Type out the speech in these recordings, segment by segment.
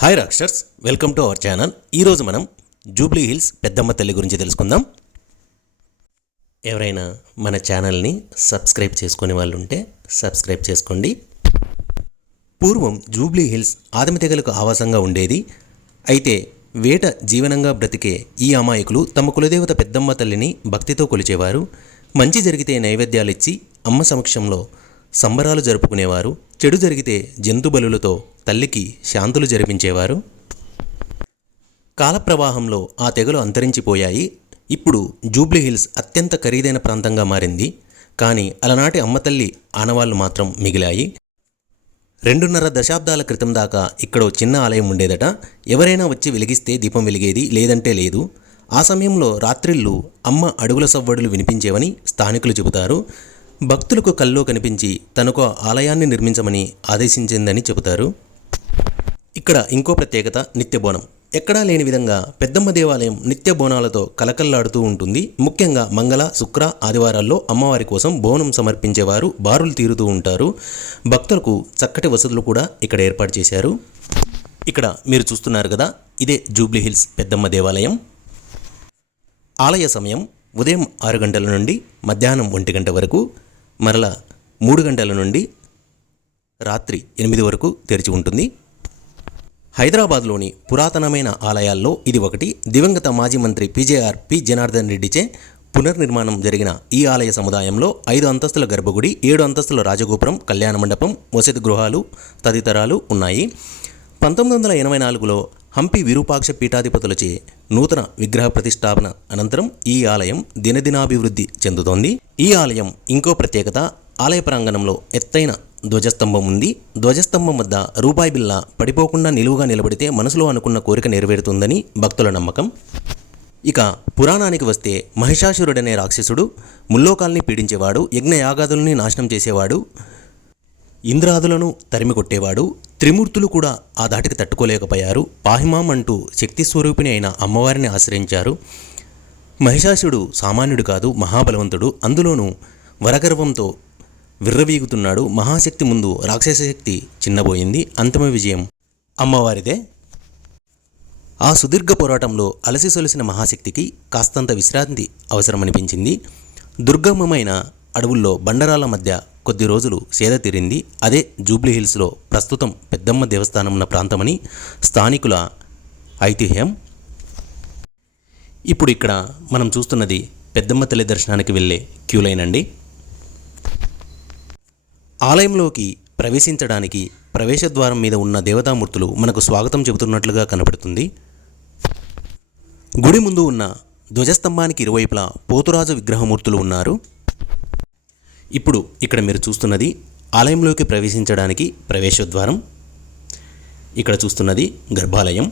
Hi rockstars, welcome to our channel. ఈరోజు మనం Jubilee hills పెద్దమ్మ తల్లి గురించి తెలుసుకుందాం. ఎవరైనా మన ఛానల్ని సబ్స్క్రైబ్ చేసుకునే వాళ్ళు ఉంటే సబ్స్క్రైబ్ చేసుకోండి. పూర్వం జూబ్లీ హిల్స్ ఆదిమ తెగలకు ఆవాసంగా ఉండేది. అయితే వేట జీవనంగా బ్రతికే ఈ అమాయకులు తమ కులదేవత పెద్దమ్మ తల్లిని భక్తితో కొలిచేవారు. మంచి జరిగితే నైవేద్యాలిచ్చి అమ్మ సమక్షంలో సంబరాలు జరుపుకునేవారు. చెడు జరిగితే జంతు బలులతో తల్లికి శాంతులు జరిపించేవారు. కాలప్రవాహంలో ఆ తెగలు అంతరించిపోయాయి. ఇప్పుడు జూబ్లీ హిల్స్ అత్యంత ఖరీదైన ప్రాంతంగా మారింది. కానీ అలనాటి అమ్మతల్లి ఆనవాళ్లు మాత్రం మిగిలాయి. 2.5 దశాబ్దాల క్రితం దాకా ఇక్కడ చిన్న ఆలయం ఉండేదట. ఎవరైనా వచ్చి వెలిగిస్తే దీపం వెలిగేది, లేదంటే లేదు. ఆ సమయంలో రాత్రిళ్ళు అమ్మ అడుగుల సవ్వడులు వినిపించేవని స్థానికులు చెబుతారు. భక్తులకు కల్లో కనిపించి తనకు ఆలయాన్ని నిర్మించమని ఆదేశించిందని చెబుతారు. ఇక్కడ ఇంకో ప్రత్యేకత నిత్య బోనం. ఎక్కడా లేని విధంగా పెద్దమ్మ దేవాలయం నిత్య బోనాలతో కలకల్లాడుతూ ఉంటుంది. ముఖ్యంగా మంగళ, శుక్ర, ఆదివారాల్లో అమ్మవారి కోసం బోనం సమర్పించేవారు బారులు తీరుతూ ఉంటారు. భక్తులకు చక్కటి వసతులు కూడా ఇక్కడ ఏర్పాటు చేశారు. ఇక్కడ మీరు చూస్తున్నారు కదా, ఇదే జూబ్లీ హిల్స్ పెద్దమ్మ దేవాలయం. ఆలయ సమయం ఉదయం 6 గంటల నుండి మధ్యాహ్నం 1 గంట వరకు, మరలా 3 గంటల నుండి రాత్రి 8 వరకు తెరిచి ఉంటుంది. హైదరాబాద్లోని పురాతనమైన ఆలయాల్లో ఇది ఒకటి. దివంగత మాజీ మంత్రి పి జనార్దన్ రెడ్డిచే పునర్నిర్మాణం జరిగిన ఈ ఆలయ సముదాయంలో 5 అంతస్తుల గర్భగుడి, 7 అంతస్తుల రాజగోపురం, కళ్యాణ మండపం, వసతి గృహాలు తదితరాలు ఉన్నాయి. 1984లో హంపి విరూపాక్ష పీఠాధిపతులచే నూతన విగ్రహ ప్రతిష్టాపన అనంతరం ఈ ఆలయం దినదినాభివృద్ధి చెందుతోంది. ఈ ఆలయం ఇంకో ప్రత్యేకత, ఆలయ ప్రాంగణంలో ఎత్తైన ధ్వజస్తంభం ఉంది. ధ్వజస్తంభం వద్ద రూపాయి బిళ్ళ పడిపోకుండా నిలువుగా నిలబడితే మనసులో అనుకున్న కోరిక నెరవేరుతుందని భక్తుల నమ్మకం. ఇక పురాణానికి వస్తే మహిషాసురుడనే రాక్షసుడు ముల్లోకాల్ని పీడించేవాడు, యజ్ఞయాగాదుల్ని నాశనం చేసేవాడు, ఇంద్రాదులను తరిమి కొట్టేవాడు. త్రిమూర్తులు కూడా ఆ దాటికి తట్టుకోలేకపోయారు. పాహిమాం అంటూ శక్తి స్వరూపిణి అయిన అమ్మవారిని ఆశ్రయించారు. మహిషాసుడు సామాన్యుడు కాదు, మహాబలవంతుడు. అందులోనూ వరగర్వంతో విర్రవీగుతున్నాడు. మహాశక్తి ముందు రాక్షస శక్తి చిన్నబోయింది. అంతిమ విజయం అమ్మవారిదే. ఆ సుదీర్ఘ పోరాటంలో అలసి సొలసిన మహాశక్తికి కాస్తంత విశ్రాంతి అవసరమనిపించింది. దుర్గమమైన అడవుల్లో బండరాల మధ్య కొద్ది రోజులు సేద తీరింది. అదే జూబ్లీ హిల్స్లో ప్రస్తుతం పెద్దమ్మ దేవస్థానం ఉన్న ప్రాంతమని స్థానికుల ఐతిహ్యం. ఇప్పుడు ఇక్కడ మనం చూస్తున్నది పెద్దమ్మ తల్లి దర్శనానికి వెళ్ళే క్యూ లైన్ అండి. ఆలయంలోకి ప్రవేశించడానికి ప్రవేశద్వారం మీద ఉన్న దేవతామూర్తులు మనకు స్వాగతం చెబుతున్నట్లుగా కనపడుతుంది. గుడి ముందు ఉన్న ధ్వజస్తంభానికి ఇరువైపులా పోతురాజు విగ్రహమూర్తులు ఉన్నారు. ఇప్పుడు ఇక్కడ మీరు చూస్తున్నది ఆలయంలోకి ప్రవేశించడానికి ప్రవేశద్వారం. ఇక్కడ చూస్తున్నది గర్భాలయం.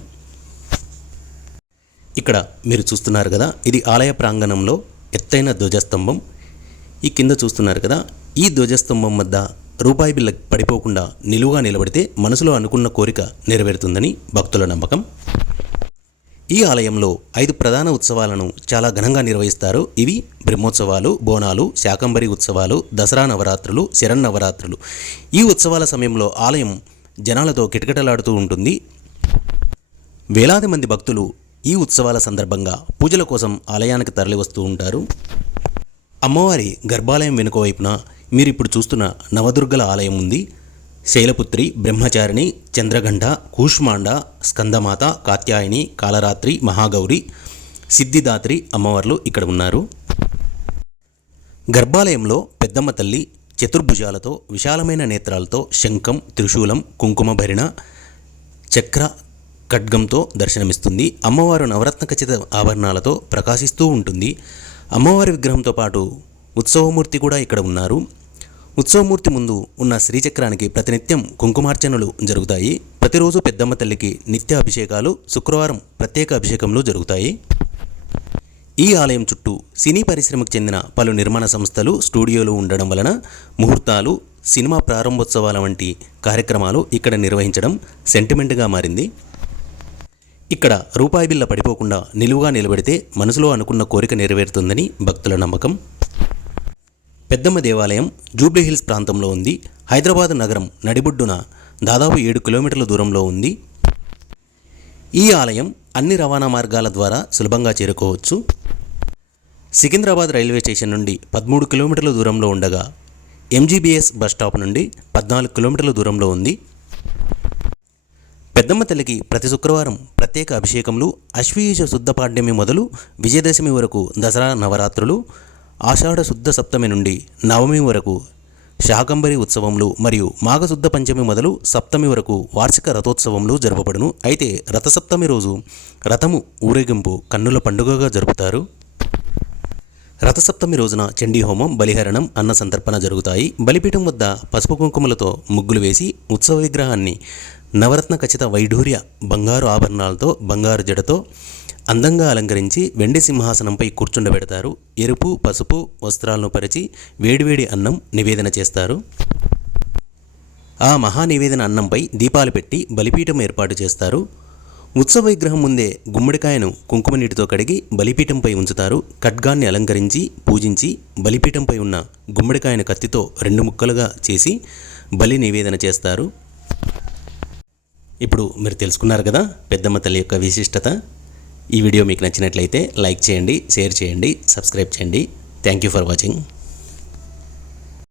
ఇక్కడ మీరు చూస్తున్నారు కదా, ఇది ఆలయ ప్రాంగణంలో ఎత్తైన ధ్వజస్తంభం. ఈ కింద చూస్తున్నారు కదా, ఈ ధ్వజస్తంభం వద్ద రూపాయి బిళ్ళ పడిపోకుండా నిలువుగా నిలబడితే మనసులో అనుకున్న కోరిక నెరవేరుతుందని భక్తుల నమ్మకం. ఈ ఆలయంలో 5 ప్రధాన ఉత్సవాలను చాలా ఘనంగా నిర్వహిస్తారు. ఇవి బ్రహ్మోత్సవాలు, బోనాలు, శాకంబరి ఉత్సవాలు, దసరా నవరాత్రులు, శరన్నవరాత్రులు. ఈ ఉత్సవాల సమయంలో ఆలయం జనాలతో కిటకిటలాడుతూ ఉంటుంది. వేలాది మంది భక్తులు ఈ ఉత్సవాల సందర్భంగా పూజల కోసం ఆలయానికి తరలివస్తూ ఉంటారు. అమ్మవారి గర్భాలయం వెనుక వైపున మీరిప్పుడు చూస్తున్న నవదుర్గల ఆలయం ఉంది. శైలపుత్రి, బ్రహ్మచారిణి, చంద్రగండ, కూష్మాండ, స్కందమాత, కాత్యాయని, కాలరాత్రి, మహాగౌరి, సిద్ధిదాత్రి అమ్మవార్లు ఇక్కడ ఉన్నారు. గర్భాలయంలో పెద్దమ్మ తల్లి చతుర్భుజాలతో, విశాలమైన నేత్రాలతో, శంఖం, త్రిశూలం, కుంకుమ భరిణ, చక్ర, ఖడ్గంతో దర్శనమిస్తుంది. అమ్మవారు నవరత్న ఖచ్చిత ఆభరణాలతో ప్రకాశిస్తూ ఉంటుంది. అమ్మవారి విగ్రహంతో పాటు ఉత్సవమూర్తి కూడా ఇక్కడ ఉన్నారు. ఉత్సవమూర్తి ముందు ఉన్న శ్రీచక్రానికి ప్రతినిత్యం కుంకుమార్చనలు జరుగుతాయి. ప్రతిరోజు పెద్దమ్మ తల్లికి నిత్య అభిషేకాలు, శుక్రవారం ప్రత్యేక అభిషేకములు జరుగుతాయి. ఈ ఆలయం చుట్టూ సినీ పరిశ్రమకు చెందిన పలు నిర్మాణ సంస్థలు, స్టూడియోలు ఉండడం వలన ముహూర్తాలు, సినిమా ప్రారంభోత్సవాల వంటి కార్యక్రమాలు ఇక్కడ నిర్వహించడం సెంటిమెంట్గా మారింది. ఇక్కడ రూపాయి బిళ్ళ పడిపోకుండా నిలువుగా నిలబడితే మనసులో అనుకున్న కోరిక నెరవేరుతుందని భక్తుల నమ్మకం. పెద్దమ్మ దేవాలయం జూబ్లీ హిల్స్ ప్రాంతంలో ఉంది. హైదరాబాద్ నగరం నడిబొడ్డున దాదాపు 7 కిలోమీటర్ల దూరంలో ఉంది. ఈ ఆలయం అన్ని రవాణా మార్గాల ద్వారా సులభంగా చేరుకోవచ్చు. సికింద్రాబాద్ రైల్వే స్టేషన్ నుండి 13 కిలోమీటర్ల దూరంలో ఉండగా ఎంజీబీఎస్ బస్ స్టాప్ నుండి 14 కిలోమీటర్ల దూరంలో ఉంది. పెద్దమ్మ తల్లికి ప్రతి శుక్రవారం ప్రత్యేక అభిషేకములు, అశ్వయుజ శుద్ధ పాడ్యమి మొదలు విజయదశమి వరకు దసరా నవరాత్రులు, ఆషాఢ శుద్ధ సప్తమి నుండి నవమి వరకు శాకంబరి ఉత్సవములు మరియు మాఘశుద్ధ పంచమి మొదలు సప్తమి వరకు వార్షిక రథోత్సవములు జరపబడును. అయితే రథసప్తమి రోజు రథము ఊరేగింపు కన్నుల పండుగగా జరుపుతారు. రథసప్తమి రోజున చండీ హోమం, బలిహరణం, అన్న సంతర్పణ జరుగుతాయి. బలిపీఠం వద్ద పసుపు కుంకుమలతో ముగ్గులు వేసి ఉత్సవ విగ్రహాన్ని నవరత్న ఖచ్చిత వైఢూర్య బంగారు ఆభరణాలతో, బంగారు జడతో అందంగా అలంకరించి వెండి సింహాసనంపై కూర్చుండబెడతారు. ఎరుపు, పసుపు వస్త్రాలను పరిచి వేడివేడి అన్నం నివేదన చేస్తారు. ఆ మహానివేదన అన్నంపై దీపాలు పెట్టి బలిపీఠం ఏర్పాటు చేస్తారు. ఉత్సవ విగ్రహం ముందే గుమ్మడికాయను కుంకుమ నీటితో కడిగి బలిపీఠంపై ఉంచుతారు. ఖడ్గాన్ని అలంకరించి పూజించి బలిపీఠంపై ఉన్న గుమ్మడికాయను కత్తితో 2 ముక్కలుగా చేసి బలి నివేదన చేస్తారు. ఇప్పుడు మీరు తెలుసుకున్నారు కదా పెద్దమ్మ తల్లి యొక్క విశిష్టత. ఈ వీడియో మీకు నచ్చినట్లయితే లైక్ చేయండి, షేర్ చేయండి, సబ్స్క్రైబ్ చేయండి. Thank you for watching.